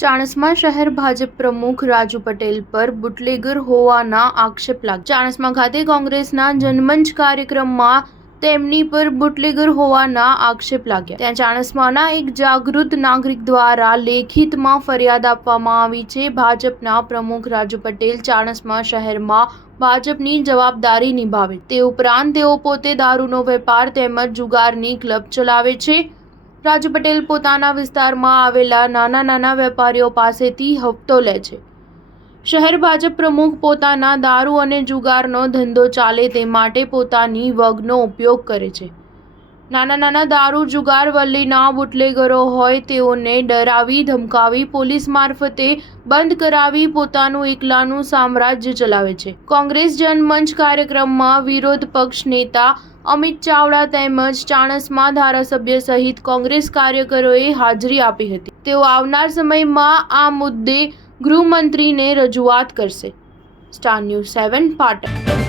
ચાણસ્મા શહેર ભાજપ પ્રમુખ રાજુ પટેલ પર બુટલેગર હોવાના આક્ષેપ લાગ્યા। ચાણસ્મા ખાતે કોંગ્રેસના જનમંચ કાર્યક્રમમાં તેમની પર બુટલેગર હોવાના આક્ષેપ લાગ્યા। ત્યાં ચાણસ્માના એક જાગૃત નાગરિક દ્વારા લેખિતમાં ફરિયાદ આપવામાં આવી છે। ભાજપના પ્રમુખ રાજુ પટેલ ચાણસ્મા શહેરમાં ભાજપની જવાબદારી નિભાવે તે ઉપરાંત તેઓ પોતે દારૂનો વેપાર તેમજ જુગારની ક્લબ ચલાવે છે। રાજુ પટેલ પોતાના વિસ્તારમાં આવેલા નાના વેપારીઓ પાસેથી હપ્તો લે છે। શહેર ભાજપ પ્રમુખ પોતાના દારૂ અને જુગારનો ધંધો ચાલે તે માટે પોતાની વગનો ઉપયોગ કરે છે। નાના દારૂ જુગાર વલ્લીના બુટલેગરો હોય તેઓને ડરાવી ધમકાવી પોલીસ મારફતે બંધ કરાવી પોતાનું એકલાનું સામ્રાજ્ય ચલાવે છે। કોંગ્રેસ જનમંચ કાર્યક્રમમાં વિરોધ પક્ષ નેતા અમિત ચાવડા તેમજ ચાણસ્મા ધારાસભ્ય સહિત કોંગ્રેસ કાર્યકરોએ હાજરી આપી હતી। તેઓ આવનાર સમયમાં આ મુદ્દે ગૃહમંત્રીને રજૂઆત કરશે। Star news 7 Patan.